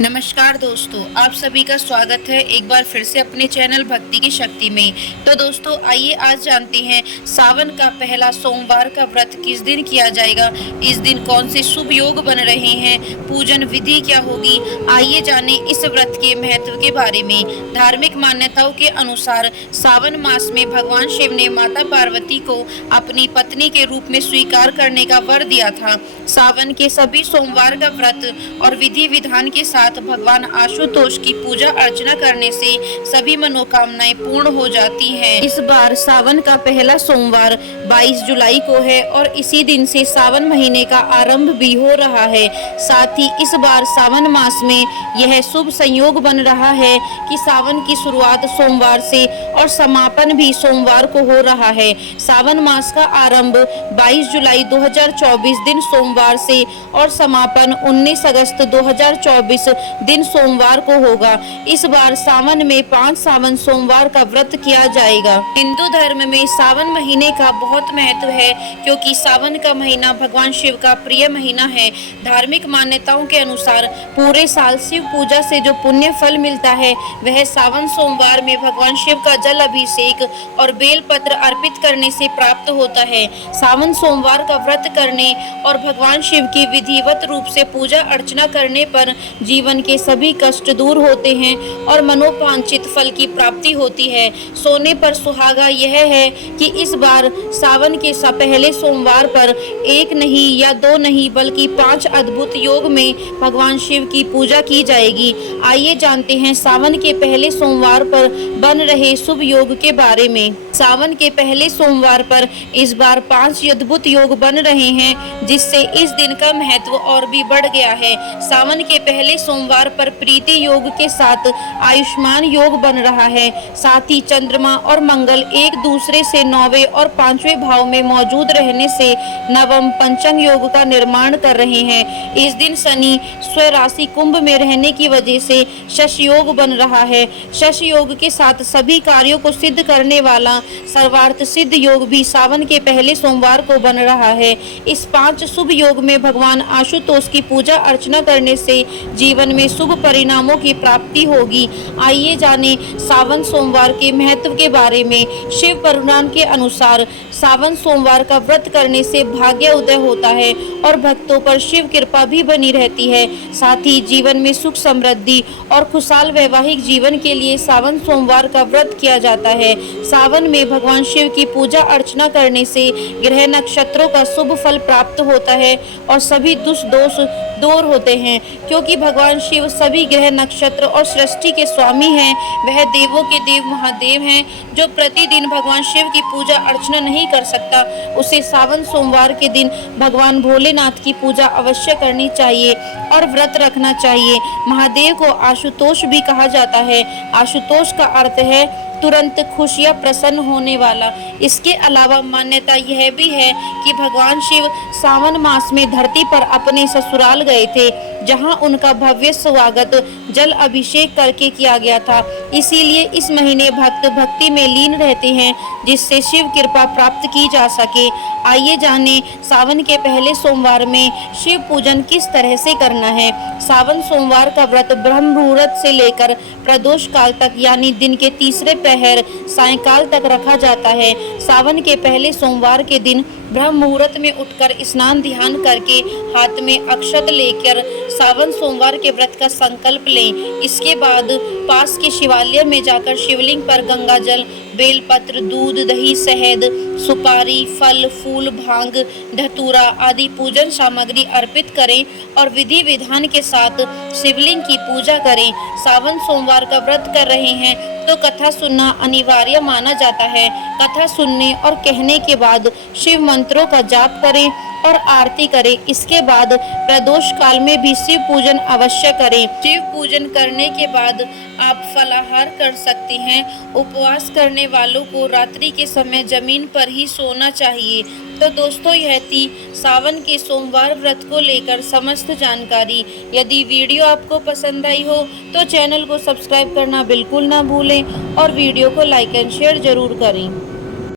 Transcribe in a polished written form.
नमस्कार दोस्तों, आप सभी का स्वागत है एक बार फिर से अपने चैनल भक्ति की शक्ति में। तो दोस्तों आइए आज जानते हैं सावन का पहला सोमवार का व्रत किस दिन किया जाएगा, इस दिन कौन से शुभ योग बन रहे हैं, पूजन विधि क्या होगी। आइए जाने इस व्रत के महत्व के बारे में। धार्मिक मान्यताओं के अनुसार सावन मास में भगवान शिव ने माता पार्वती को अपनी पत्नी के रूप में स्वीकार करने का वर दिया था। सावन के सभी सोमवार का व्रत और विधि विधान के साथ भगवान आशुतोष की पूजा अर्चना करने से सभी मनोकामनाएं पूर्ण हो जाती हैं। इस बार सावन का पहला सोमवार 22 जुलाई को है और इसी दिन से सावन महीने का आरंभ भी हो रहा है। साथ ही इस बार सावन मास में यह शुभ संयोग बन रहा है कि सावन की शुरुआत सोमवार से और समापन भी सोमवार को हो रहा है। सावन मास का आरंभ 22 जुलाई 2024 दिन सोमवार से और समापन 19 अगस्त 2024 दिन सोमवार को होगा। इस बार सावन में 5 सावन सोमवार का व्रत किया जाएगा। हिंदू धर्म में सावन महीने का बहुत महत्व है क्योंकि सावन का महीना भगवान शिव का प्रिय महीना है। धार्मिक मान्यताओं के अनुसार पूरे साल शिव पूजा से जो पुण्य फल मिलता है वह सावन सोमवार में भगवान शिव का जल अभिषेक और बेल पत्र अर्पित करने से प्राप्त होता है। सावन सोमवार का व्रत करने और भगवान शिव की विधिवत रूप से पूजा अर्चना करने पर जीवन के सभी कष्ट दूर होते हैं और मनोवांछित फल की प्राप्ति होती है। सोने पर सुहागा यह है कि इस बार सावन के पहले सोमवार पर एक नहीं या दो नहीं बल्कि 5 अद्भुत योग में भगवान शिव की पूजा की जाएगी। आइए जानते हैं सावन के पहले सोमवार पर बन रहे शुभ योग के बारे में। सावन के पहले सोमवार पर इस बार 5 अद्भुत योग बन रहे हैं जिससे इस दिन का महत्व और भी बढ़ गया है। सावन के पहले सोमवार पर प्रीति योग के साथ आयुष्मान योग बन रहा है। साथ ही चंद्रमा और मंगल एक दूसरे से 9वें और 5वें भाव में मौजूद रहने से नवम पंचम योग का निर्माण कर रहे हैं। इस दिन शनि स्वराशि कुंभ में रहने की वजह से शश योग बन रहा है। शश योग के साथ सभी कार्यों को सिद्ध करने वाला सर्वार्थ सिद्ध योग भी सावन के पहले सोमवार को बन रहा है। इस 5 शुभ योग में भगवान आशुतोष की पूजा अर्चना करने से जीवन में शुभ परिणामों की प्राप्ति होगी। आइए जाने सावन सोमवार के महत्व के बारे में। शिव पुराण के अनुसार सावन सोमवार का व्रत करने से भाग्य उदय होता है और भक्तों पर शिव कृपा भी बनी रहती है। साथ ही जीवन में सुख समृद्धि और खुशहाल वैवाहिक जीवन के लिए सावन सोमवार का व्रत किया जाता है। सावन में भगवान शिव की पूजा अर्चना करने से ग्रह नक्षत्रों का शुभ फल प्राप्त होता है और सभी दुष्ट दोष दूर होते हैं। क्योंकि भगवान शिव सभी ग्रह नक्षत्र और सृष्टि के स्वामी हैं, वह देवों के देव महादेव हैं। जो प्रतिदिन भगवान शिव की पूजा अर्चना नहीं कर सकता उसे सावन सोमवार के दिन भगवान भोलेनाथ की पूजा अवश्य करनी चाहिए और व्रत रखना चाहिए। महादेव को आशुतोष भी कहा जाता है। आशुतोष का अर्थ है तुरंत खुश या प्रसन्न होने वाला। इसके अलावा मान्यता यह भी है कि भगवान शिव सावन मास में धरती पर अपने ससुराल गए थे जहां उनका भव्य स्वागत जल अभिषेक करके किया गया था। इसीलिए इस महीने भक्त भक्ति में लीन रहते हैं जिससे शिव कृपा प्राप्त की जा सके। आइए जाने सावन के पहले सोमवार में शिव पूजन किस तरह से करना है। सावन सोमवार का व्रत ब्रह्म मुहूर्त से लेकर प्रदोष काल तक यानी दिन के तीसरे पहर सायंकाल तक रखा जाता है। सावन के पहले सोमवार के दिन ब्रह्म मुहूर्त में उठकर स्नान ध्यान करके हाथ में अक्षत लेकर सावन सोमवार के व्रत का संकल्प लें। इसके बाद पास के शिवालय में जाकर शिवलिंग पर गंगा जल, बेलपत्र, दूध, दही, शहद, सुपारी, फल, फूल, भांग, धतूरा आदि पूजन सामग्री अर्पित करें और विधि विधान के साथ शिवलिंग की पूजा करें। सावन सोमवार का व्रत कर रहे हैं तो कथा सुनना अनिवार्य माना जाता है। कथा सुनने और कहने के बाद शिव मंत्रों का जाप करें और आरती करें। इसके बाद प्रदोष काल में भी शिव पूजन अवश्य करें। शिव पूजन करने के बाद आप फलाहार कर सकते हैं। उपवास करने वालों को रात्रि के समय जमीन पर ही सोना चाहिए। तो दोस्तों यह थी सावन के सोमवार व्रत को लेकर समस्त जानकारी। यदि वीडियो आपको पसंद आई हो तो चैनल को सब्सक्राइब करना बिल्कुल ना भूलें और वीडियो को लाइक एंड शेयर जरूर करें।